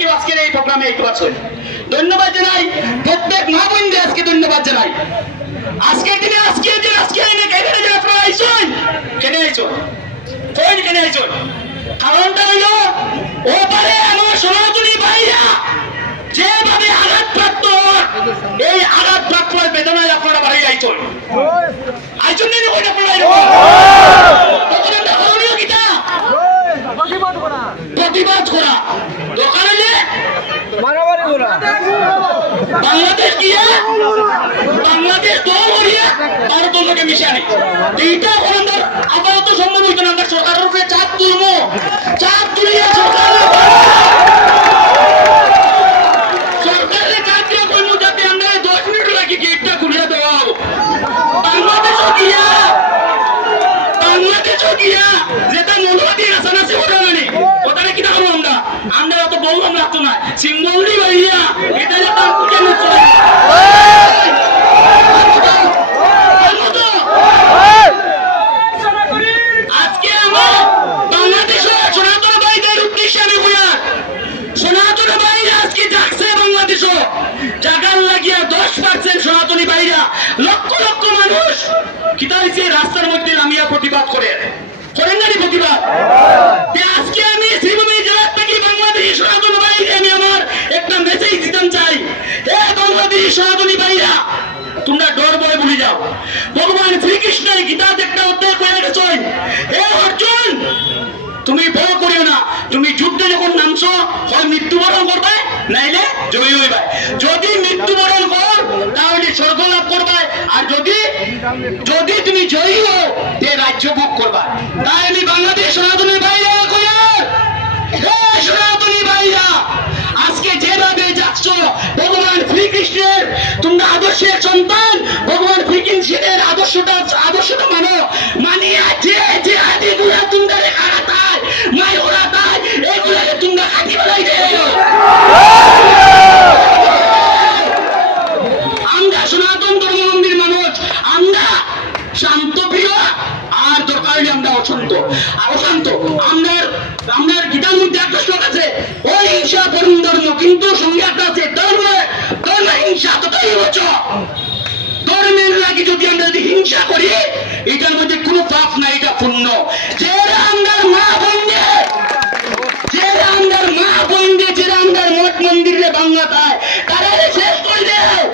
কেউ আজকের এই প্রোগ্রামে একটু আছেন। ধন্যবাদ জানাই প্রত্যেক মা বোনদের, আজকে ধন্যবাদ জানাই। আজকের দিনে আজকে এখানে যে আপনারা আইসন, কেন আইসন, কেন আইসন? কারণটা হইল ওপারে আমার সনাতনী ভাইরা যেভাবে আঘাতপ্রাপ্ত, এই আঘাতপ্রাপ্ত বেদনায় আপনারা বাড়ি আইসন। আইসন নেই আপনারা প্রতিবাদ করা দরকার হলে বাংলাদেশ গিয়ে বাংলাদেশ দল করিয়া ভারতের লোকে মিশে আনি। এইটা আমাদের আপাতত সম্ভব হইত না। আমরা সরকারের উপরে চাপ তুলবো, চাপ তুলিয়া সরকারের চাপ দিয়ে কইমু যাতে আমরা 10 মিনিট লাগি গেটটা খুলিয়া দেওয়া হবো। বাংলাদেশও গিয়া যেটা মৌলবাদী রাসানাসি ওঠানি ওটারে কিনা করবো আমরা অত বললাম লাগতো না সিম্বলি ভাইয়া এটা যেটা আজকে আমার বাংলাদেশ সনাতন ভাইদের উদ্দেশ্যে আমি বলি, সনাতন ভাইরা আজকে যাচ্ছে বাংলাদেশ জাগার লাগিয়া 10% সনাতনী ভাইরা লক্ষ লক্ষ মানুষ কিতা হয়েছে রাস্তার মধ্যে নামিয়া প্রতিবাদ করেন না প্রতিবাদ। আজকে আমি শ্রীভূমি জেলার থেকে বাংলাদেশী সনাতন ভাইকে আমি আমার একটা মেসেজ দিতে চাই। হে বাংলাদেশী সনাতনী ভাইরা, তোমরা ডর ভয় ভুলে যাও। ভগবান শ্রীকৃষ্ণের গীতার একটা অধ্যায় করে গেছে, হে অর্জুন তুমি ভয় করিও না, তুমি যুদ্ধে যখন নামছো হয় মৃত্যুবরণ করবে নাইলে জয়ী হইবে। যদি মৃত্যুবরণ কর তাহলে স্বর্গ লাভ করবে, আর যদি তুমি জয়ী হও তে রাজ্য ভোগ করবা। তাই আমি বাংলাদেশ সনাতনী ভাইরা কইয়া, হে সনাতনী ভাইরা আজকে যেভাবে যাচ্ছ ভগবান শ্রীকৃষ্ণের তোমরা আদর্শের সন্তান, ভগবান শ্রীকৃষ্ণের আদর্শটা মানিয়া যে আদিগুলা তোমরা হারাতায় মাই ওরাতায় এগুলাকে তোমরা কাটি বেলাই দেও। আমরা সনাতন ধর্মাবলম্বীর মানুষ, আমরা শান্তপ্রিয় আর দরকার আমরা অশান্ত। আপনার গীতার মধ্যে একটা শ্লোক আছে, ওই হিংসা পরম ধর্ম, কিন্তু সঙ্গে একটা আছে ধর্ম হিংসা ততই হচ্ছ। ধর্মের লাগে যদি আমরা হিংসা করি এটার মধ্যে কোনো পাপ নাই, এটা পুণ্য। যারা আমার মা বোনকে যারা আমার মঠ মন্দিরে বাংলাতায় তারা শেষ করে দেয়,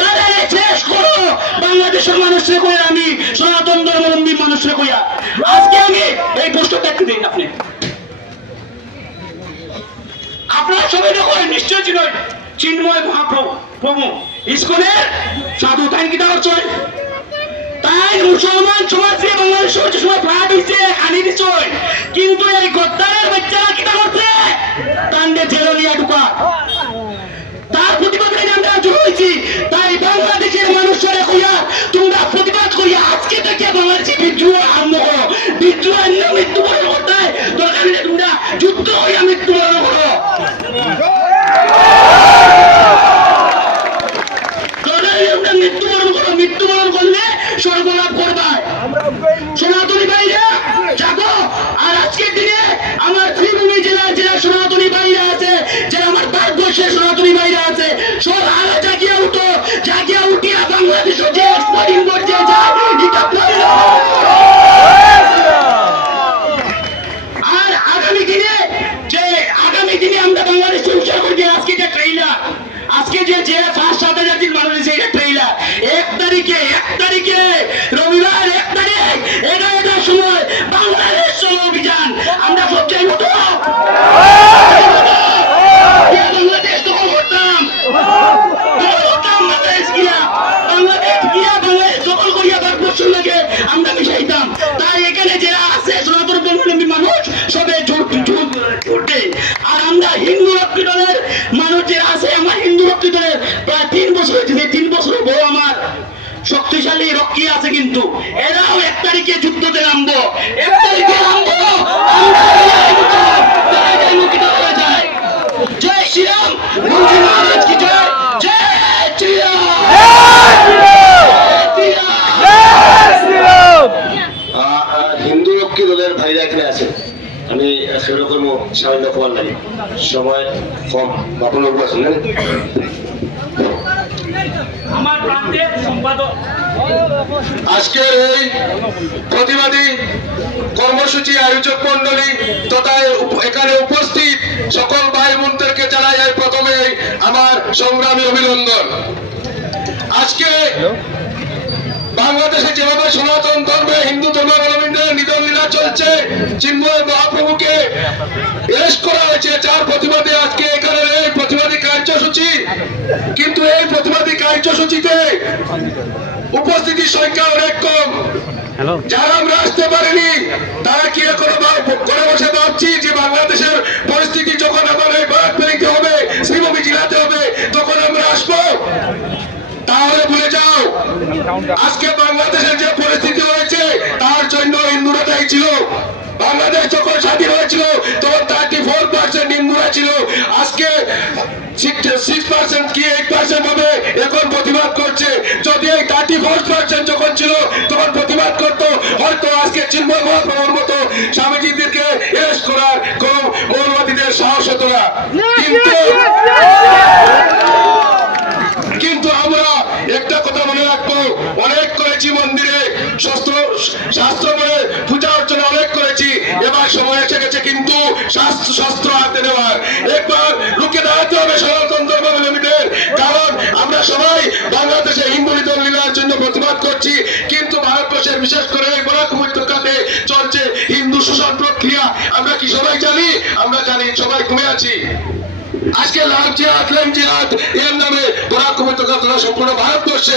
তারা শেষ করো। বাংলাদেশের মানুষরে কইয়া, আমি সনাতন ধর্মাবলম্বী মানুষরে কইয়া আজকে আমি এই প্রশ্নটা একটু দিন। আপনারা সবাই দেখো নিশ্চয় চিন্ময় মহাপ্রভু ইসকনের সাধু তাই কিনা হচ্ছে, তাই মুসলমান সমাজ দিয়ে বাংলাদেশ সময় ফ্লাট হয়েছে খালি দিচ্ছে, কিন্তু এই গদ্দারের বাচ্চারা কিনা করছে তান্ডে জেলে নিয়ে ঢুকা। তার প্রতিবাদ আমরা জড়ো হয়েছি। তাই বাংলাদেশের মানুষের কইয়া তোমরা প্রতিবাদ করিয়া আজকে থেকে বাংলাদেশে বিদ্রোহ আরম্ভ করো। বিদ্রোহ মৃত্যুবরণ করতে দরকার নেই, তোমরা যুদ্ধ হইয়া মৃত্যুবরণ করো। মৃত্যুবরণ করলে স্বর্গলাভ করবে। সনাতনী ভাইরা জাগো। আর আজকের দিনে আমার শ্রীভূমি জেলার যারা সনাতনী ভাইরা আছে, যারা আমার ভারতবর্ষের সনাতনী ভাইরা আছে, সব আরো জাগিয়া উঠো। জাগিয়া উঠিয়া বাংলাদেশ যে এক্সপোর্টিং করতে যায় এটা আর আগামী দিনে আমরা বাংলাদেশ উৎসাহ করছি। আজকে যে ট্রেইলার, আজকে যে 5-7 দিন মানুষ এটা ট্রেইলার 1 তারিখে রবিবার 1 তারিখ 11টার সময় বাংলাদেশ চলো অভিযান। আমরা সব চাই উঠো, বাংলাদেশ দখল করতাম, বাংলাদেশ গিয়া বাংলাদেশ দখল করিয়া ভারতবর্ষের লাগে আমরা মিশাইতাম। তাই এখানে যারা আছে সনাতন ধর্মাবলম্বী মানুষ সবে জোটে। আর আমরা হিন্দু রক্ষী দলের মানুষ যারা আছে, আমার হিন্দু রক্ষী দলের প্রায় 3 বছর হয়েছে, 3 বছর বউ আমার শক্তিশালী রক্ষী আছে, কিন্তু এরাও 1 তারিখে যুদ্ধতে নামবো। 1 তারিখে নামবো, জয় শ্রীরাম, গুরুজি মহারাজ কি জয়, জয় শ্রীরাম। হিন্দু রক্ষী দলের ভাইরা এখানে আছে, আমি সেরকম সামান্য খবর লাগে সময় কম বাপন শুনলেন আমার প্রান্তের সম্পাদক আজকের এই প্রতিবাদী কর্মসূচি আয়োজক মন্ডলী তথা এখানে উপস্থিত সকল ভাই বোনদেরকে জানাই প্রথমে আমার সংগ্রামী অভিনন্দন। আজকে বাংলাদেশে যেভাবে সনাতন ধর্মে হিন্দু ধর্মাবলম্বীদের নিধন লীলা চলছে, চিন্ময় মহাপ্রভুকে অ্যারেস্ট করা হয়েছে, যার প্রতিবাদে আজকে এখানে এই প্রতিবাদী কার্যসূচি। কিন্তু এই প্রতিবাদী কার্যসূচিতে উপস্থিতির সংখ্যা অনেক কম। যারা আমরা আসতে পারিনি তারা কি এখনো ঘরে বসে ভাবছি যে বাংলাদেশের পরিস্থিতি যখন আবার এই ভারত পেরিতে হবে, শ্রীভূমি জিলাতে হবে, তখন আমরা আসবো? তাহলে ভুলে যাও, আজকে বাংলাদেশের যে পরিস্থিতি হয়েছে তার জন্য হিন্দুরা দায়ী ছিল। বাংলাদেশ যখন স্বাধীন হয়েছিল তখন 34% হিন্দুরা ছিল। আজকে 6% কি 8% হবে এখন প্রতিবাদ করছে। যদি এই 34% যখন ছিল তখন প্রতিবাদ করতো, হয়তো আজকে চিন্ময় মহাপ্রভুর মতো স্বামীজিদেরকে অ্যারেস্ট করার কোন মৌলবাদীদের সাহস হতো না। কিন্তু আমরা একটা কথা মনে রাখবো, অনেক করেছি মন্দিরে শাস্ত্র বলে পূজা অর্চনা অনেক করেছি, এবার সময় এসে গেছে কিন্তু শাস্ত্র হাতে নেওয়ার। একবার রুখে দাঁড়াতে হবে সনাতন ধর্মাবলম্বীদের, কারণ আমরা সবাই বাংলাদেশে হিন্দু নিধন লীলার জন্য প্রতিবাদ করছি, কিন্তু ভারতবর্ষের বিশেষ করে বরাক উপত্যকাতে চলছে হিন্দু শোষণ প্রক্রিয়া। আমরা কি সবাই জানি? আমরা জানি, সবাই ঘুমে আছি। আজকে লাভ জিহাদ, লেম জিহাদ এর নামে বরাক উপত্যকা সম্পূর্ণ ভারতবর্ষে